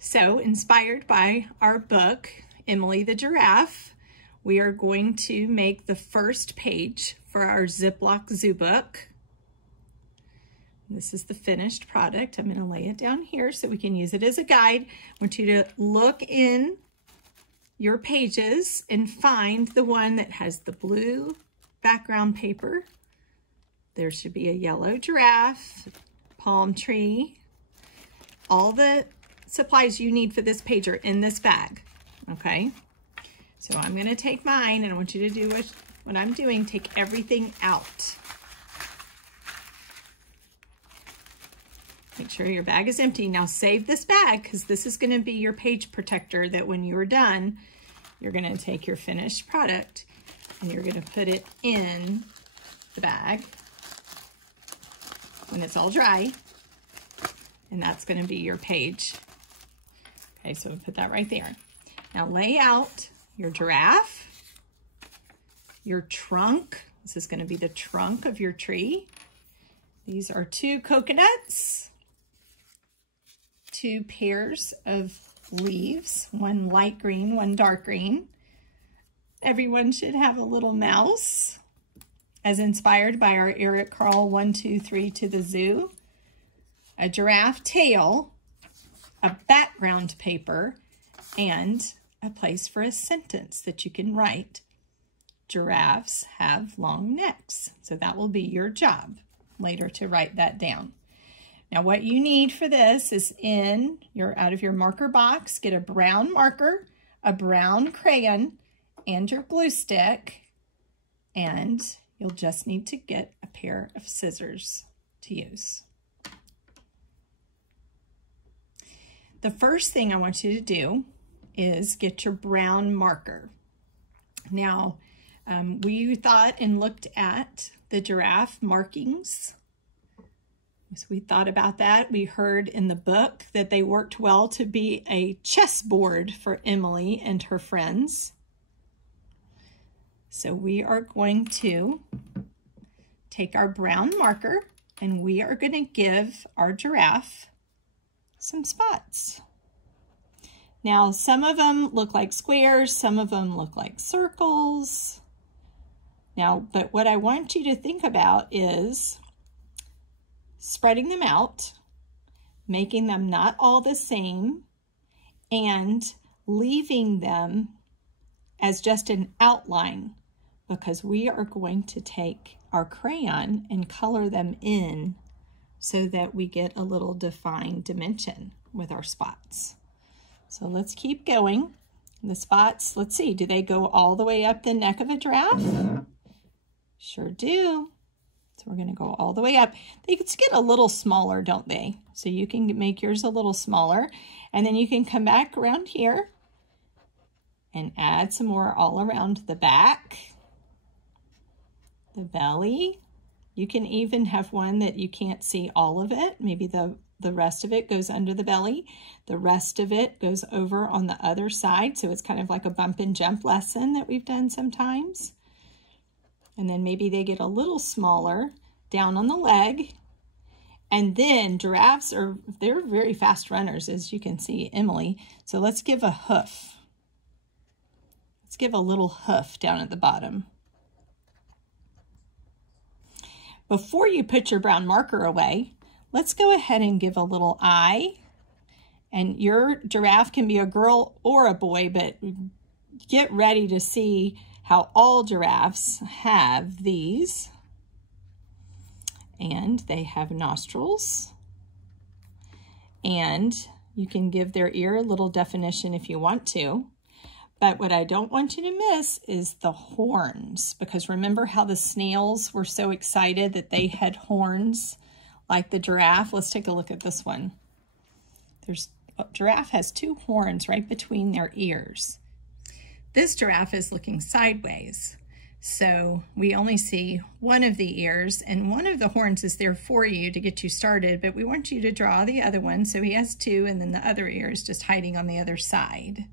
So, inspired by our book, Emily the Giraffe, we are going to make the first page for our Ziploc zoo book. This is the finished product. I'm going to lay it down here so we can use it as a guide. I want you to look in your pages and find the one that has the blue background paper. There should be a yellow giraffe, palm tree. All the supplies you need for this page are in this bag, okay? So I'm going to take mine, and I want you to do what I'm doing. Take everything out. Make sure your bag is empty. Now save this bag, because this is going to be your page protector that when you're done, you're going to take your finished product and you're going to put it in the bag when it's all dry, and that's going to be your page. Okay, so we'll put that right there. Now lay out your giraffe, your trunk. This is going to be the trunk of your tree. These are 2 coconuts, 2 pairs of leaves, one light green, one dark green. Everyone should have a little mouse, as inspired by our Eric Carle 1, 2, 3 to the zoo. A giraffe tail, a background paper, and a place for a sentence that you can write. Giraffes have long necks. So that will be your job later to write that down. Now what you need for this is out of your marker box, get a brown marker, a brown crayon, and your glue stick, and you'll just need to get a pair of scissors to use. The first thing I want you to do is get your brown marker. Now, we thought and looked at the giraffe markings. So we thought about that. We heard in the book that they worked well to be a chessboard for Emily and her friends. So we are going to take our brown marker and we are going to give our giraffe some spots. Now, some of them look like squares, some of them look like circles. Now, but what I want you to think about is spreading them out, making them not all the same, and leaving them as just an outline, because we are going to take our crayon and color them in so that we get a little defined dimension with our spots. So let's keep going. The spots, let's see, do they go all the way up the neck of a giraffe? Sure do. So we're going to go all the way up. They get a little smaller, don't they? So you can make yours a little smaller, and then you can come back around here and add some more all around the back, the belly. You can even have one that you can't see all of it. Maybe the rest of it goes under the belly. The rest of it goes over on the other side. So it's kind of like a bump and jump lesson that we've done sometimes. And then maybe they get a little smaller down on the leg. And then giraffes they're very fast runners, as you can see, Emily. So let's give a hoof. Let's give a little hoof down at the bottom. Before you put your brown marker away, let's go ahead and give a little eye. And your giraffe can be a girl or a boy, but get ready to see how all giraffes have these. And they have nostrils. And you can give their ear a little definition if you want to. But what I don't want you to miss is the horns, because remember how the snails were so excited that they had horns like the giraffe? Let's take a look at this one. Giraffe has 2 horns right between their ears. This giraffe is looking sideways, so we only see one of the ears, and one of the horns is there for you to get you started, but we want you to draw the other one. So he has 2, and then the other ear is just hiding on the other side.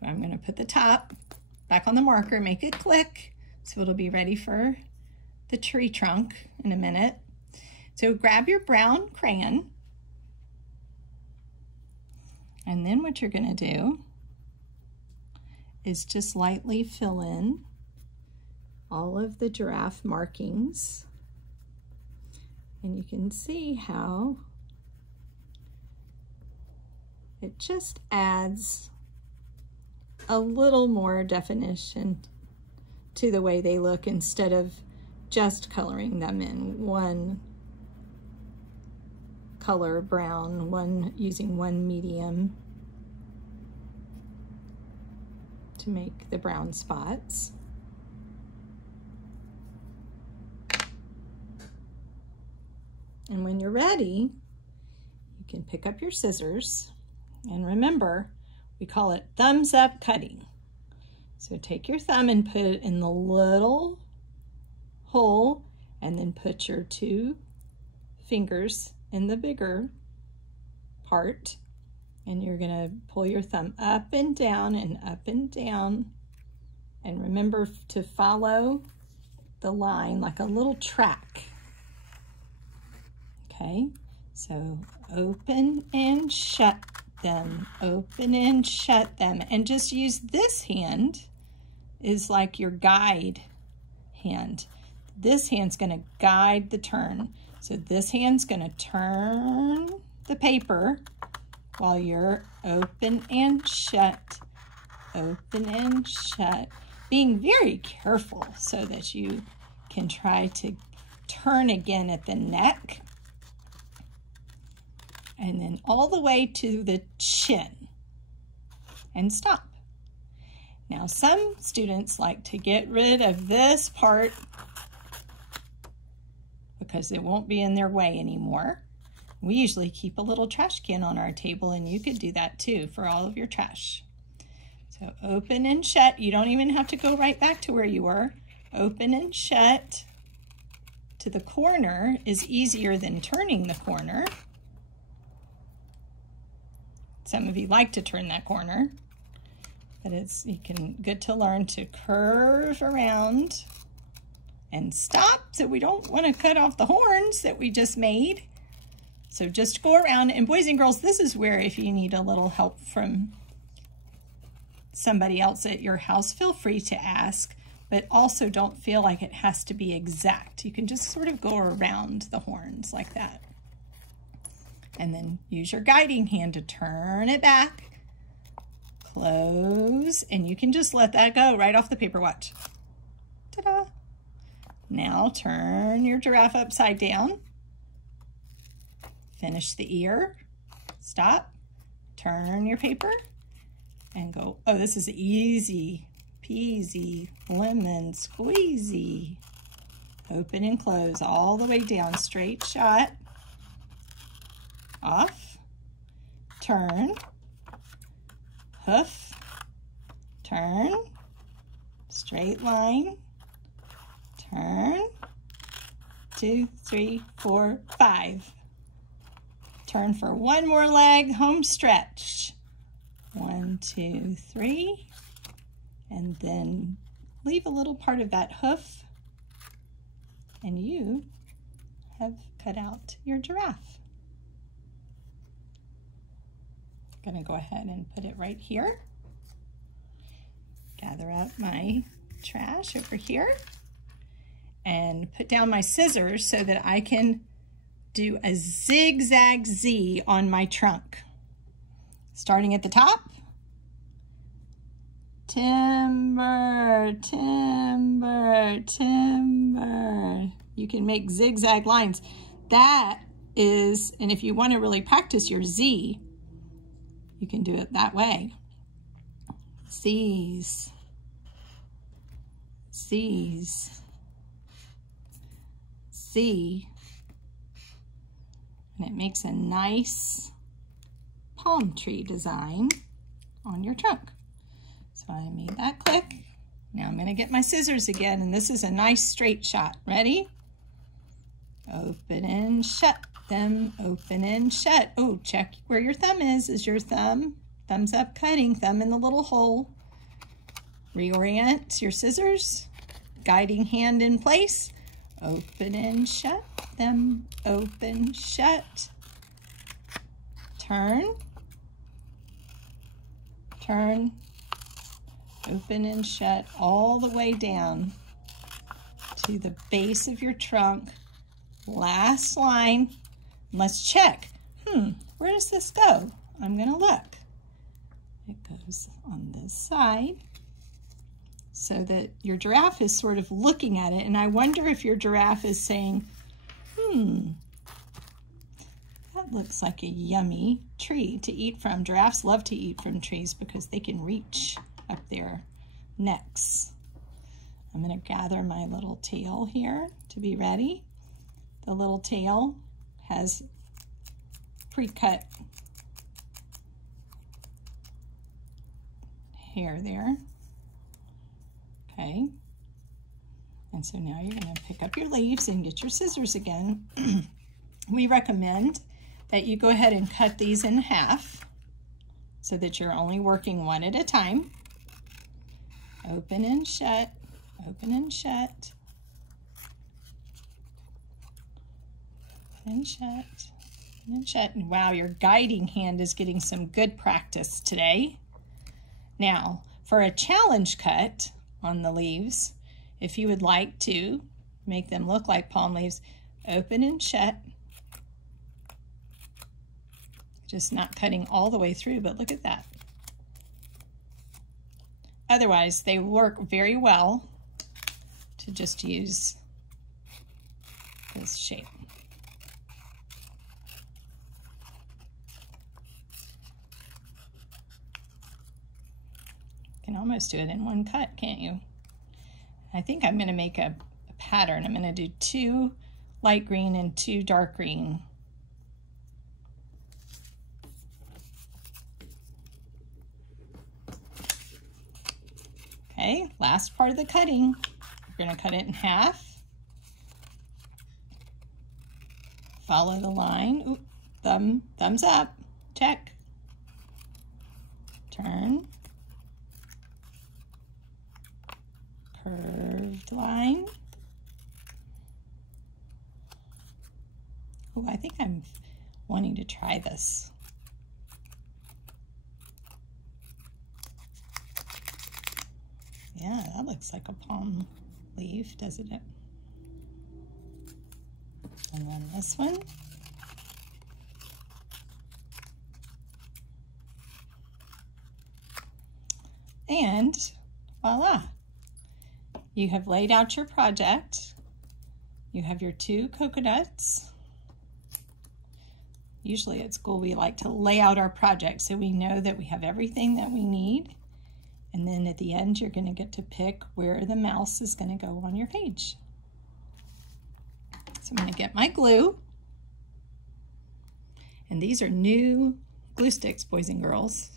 So I'm going to put the top back on the marker, make it click, so it'll be ready for the tree trunk in a minute. So grab your brown crayon And then what you're going to do is just lightly fill in all of the giraffe markings. And you can see how it just adds a little more definition to the way they look instead of just coloring them in one color brown, using one medium to make the brown spots. And when you're ready, you can pick up your scissors, and remember, we call it thumbs up cutting. So take your thumb and put it in the little hole, and then put your 2 fingers in the bigger part, and you're gonna pull your thumb up and down and up and down, and remember to follow the line like a little track. Okay, so open and shut them, open and shut them, and just use this hand is like your guide hand. This hand's going to guide the turn. So this hand's going to turn the paper while you're open and shut, being very careful so that you can try to turn again at the neck, and then all the way to the chin and stop. Now, some students like to get rid of this part because it won't be in their way anymore. We usually keep a little trash can on our table, and you could do that too for all of your trash. So open and shut. You don't even have to go right back to where you were. Open and shut to the corner is easier than turning the corner. Some of you like to turn that corner, but it's good to learn to curve around and stop, so we don't want to cut off the horns that we just made. So just go around, and boys and girls, this is where if you need a little help from somebody else at your house, feel free to ask, but also don't feel like it has to be exact. You can just sort of go around the horns like that. And then use your guiding hand to turn it back, close, and you can just let that go right off the paper. Watch. Ta-da! Now turn your giraffe upside down. Finish the ear. Stop. Turn your paper and go. Oh, this is easy peasy lemon squeezy. Open and close all the way down. Straight shot. Off, turn, hoof, turn, straight line, turn, 2, 3, 4, 5. Turn for one more leg, home stretch. 1, 2, 3, and then leave a little part of that hoof, and you have cut out your giraffe. I'm gonna go ahead and put it right here. Gather up my trash over here and put down my scissors so that I can do a zigzag Z on my trunk. Starting at the top. Timber, timber, timber. You can make zigzag lines. That is, and if you want to really practice your Z, you can do it that way. Z's, Z's, Z. And it makes a nice palm tree design on your trunk. So I made that click. Now I'm going to get my scissors again, and this is a nice straight shot. Ready? Open and shut them, open and shut. Oh, check where your thumb is. Is your thumb? Thumbs up cutting, thumb in the little hole. Reorient your scissors, guiding hand in place. Open and shut them, open, shut. Turn, Turn, open and shut all the way down to the base of your trunk. Last line. Let's check. Where does this go? I'm gonna look. It goes on this side so that your giraffe is sort of looking at it, and I wonder if your giraffe is saying, that looks like a yummy tree to eat from. Giraffes love to eat from trees because they can reach up their necks. I'm gonna gather my little tail here to be ready. The little tail has pre-cut hair there. Okay. And so now you're going to pick up your leaves and get your scissors again. We recommend that you go ahead and cut these in half so that you're only working one at a time. Open and shut, open and shut, and shut, and shut. And wow, your guiding hand is getting some good practice today. Now, for a challenge cut on the leaves, if you would like to make them look like palm leaves, open and shut. Just not cutting all the way through, but look at that. Otherwise, they work very well to just use this shape. You can almost do it in one cut, can't you? I think I'm going to make a pattern. I'm going to do 2 light green and 2 dark green. Okay, last part of the cutting. We're going to cut it in half. Follow the line. Oop, thumbs up. Check. Turn. Curved line. Oh, I think I'm wanting to try this. Yeah, that looks like a palm leaf, doesn't it? And then this one. And voila. You have laid out your project. You have your 2 coconuts. Usually at school we like to lay out our project so we know that we have everything that we need. And then at the end, you're going to get to pick where the mouse is going to go on your page. So I'm going to get my glue. And these are new glue sticks, boys and girls.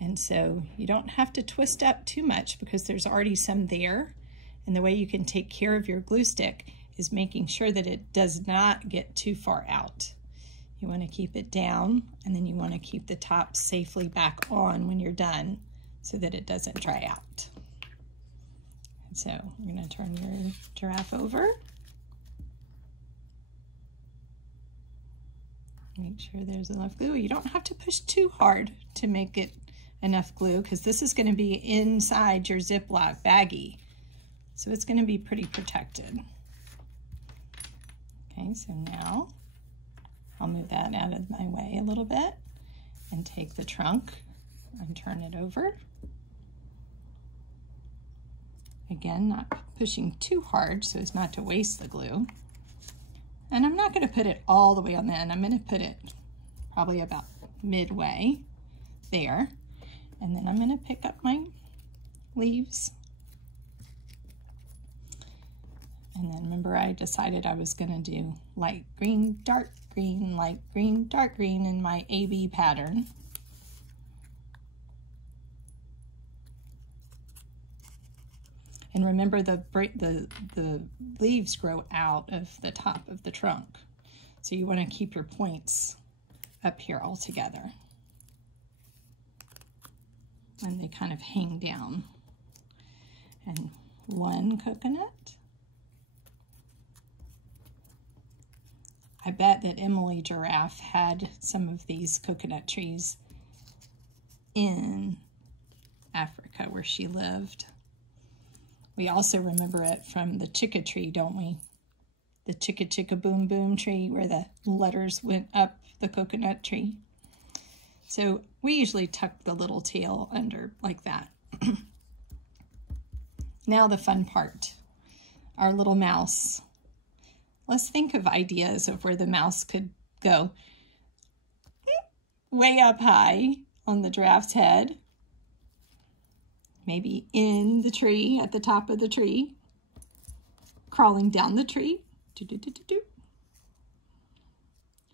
And so you don't have to twist up too much because there's already some there. And the way you can take care of your glue stick is making sure that it does not get too far out. You want to keep it down, and then you want to keep the top safely back on when you're done, so that it doesn't dry out. And so we're going to turn your giraffe over. Make sure there's enough glue. You don't have to push too hard to make it enough glue because this is going to be inside your Ziploc baggie. So it's going to be pretty protected. Okay, so now I'll move that out of my way a little bit and take the trunk and turn it over. Again, not pushing too hard so as not to waste the glue. And I'm not going to put it all the way on the end. I'm going to put it probably about midway there. And then I'm going to pick up my leaves. And then remember I decided I was going to do light green, dark green, light green, dark green in my AB pattern. And remember the leaves grow out of the top of the trunk. So you want to keep your points up here all together. And they kind of hang down. And 1 coconut. I bet that Emily Giraffe had some of these coconut trees in Africa where she lived. We also remember it from the chicka tree, don't we? The chicka chicka boom boom tree where the letters went up the coconut tree. So we usually tuck the little tail under like that. Now the fun part, our little mouse. Let's think of ideas of where the mouse could go. Way up high on the giraffe's head. Maybe in the tree, at the top of the tree. Crawling down the tree. Do-do-do-do-do.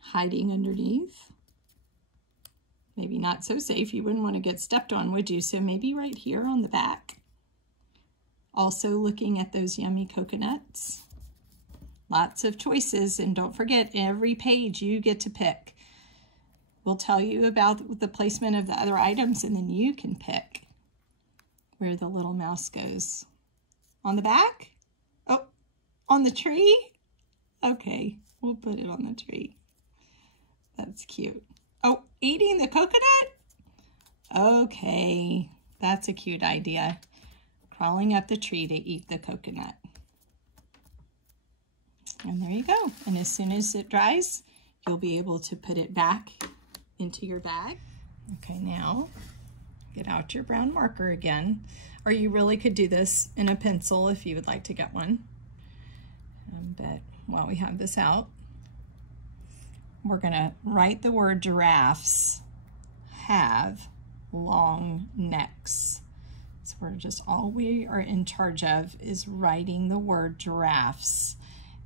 Hiding underneath. Maybe not so safe. You wouldn't want to get stepped on, would you? So maybe right here on the back. Also looking at those yummy coconuts. Lots of choices, and don't forget, every page you get to pick. We'll tell you about the placement of the other items, and then you can pick where the little mouse goes. On the back? Oh, on the tree? Okay, we'll put it on the tree. That's cute. Oh, eating the coconut? Okay, that's a cute idea. Crawling up the tree to eat the coconut. And there you go. And as soon as it dries, you'll be able to put it back into your bag. Okay, now get out your brown marker again. Or you really could do this in a pencil if you would like to get one. But while we have this out, we're gonna write the word giraffes have long necks. So we're just, all we are in charge of is writing the word giraffes.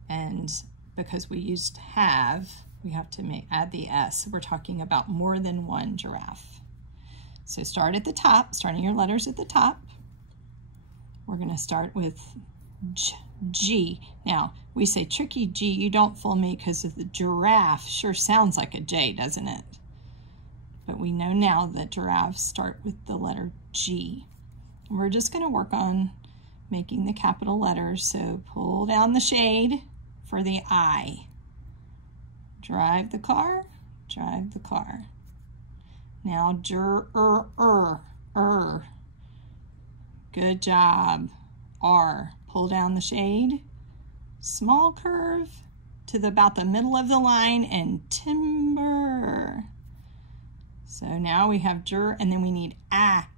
And because we used have, we have to add the S. We're talking about more than one giraffe. So start at the top, starting your letters at the top. We're gonna start with G. Now, we say tricky G, you don't fool me because of the giraffe sure sounds like a J, doesn't it? But we know now that giraffes start with the letter G. And we're just gonna work on making the capital letters. So pull down the shade for the I. Drive the car, drive the car. Now, Good job. R, pull down the shade. Small curve to about the middle of the line and timber. So now we have and then we need ah.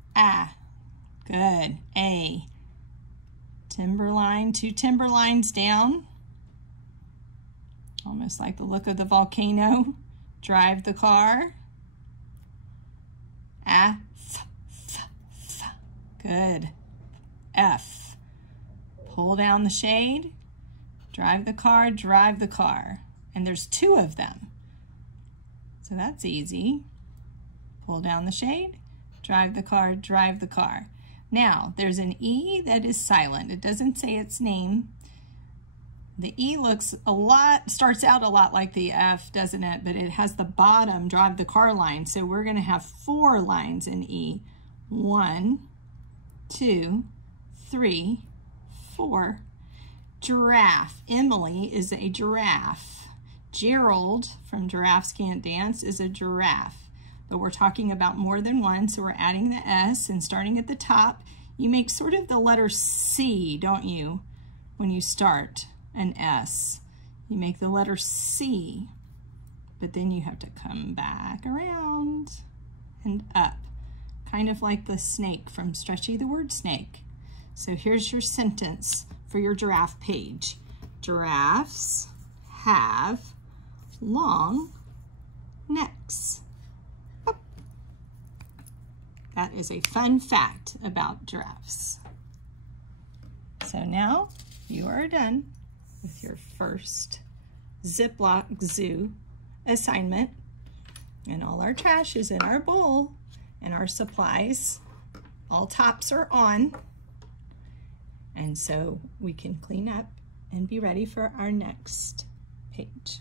Good, A. Timberline, 2 timber lines down. Almost like the look of the volcano. Drive the car. F. Good. F. Pull down the shade. Drive the car, drive the car. And there's 2 of them. So that's easy. Pull down the shade. Drive the car, drive the car. Now, there's an E that is silent. It doesn't say its name. The E starts out a lot like the F, doesn't it? But it has the bottom drive the car line. So we're gonna have 4 lines in E. 1, 2, 3, 4. Giraffe. Emily is a giraffe. Gerald from Giraffes Can't Dance is a giraffe. But we're talking about more than one, so we're adding the S, and starting at the top, you make sort of the letter C, don't you, when you start an S. You make the letter C, but then you have to come back around and up, kind of like the snake from Stretchy the Word Snake. So here's your sentence for your giraffe page. Giraffes have long necks. That is a fun fact about giraffes. So now you are done with your first Ziploc zoo assignment. And all our trash is in our bowl, and our supplies, all tops are on. And so we can clean up and be ready for our next page.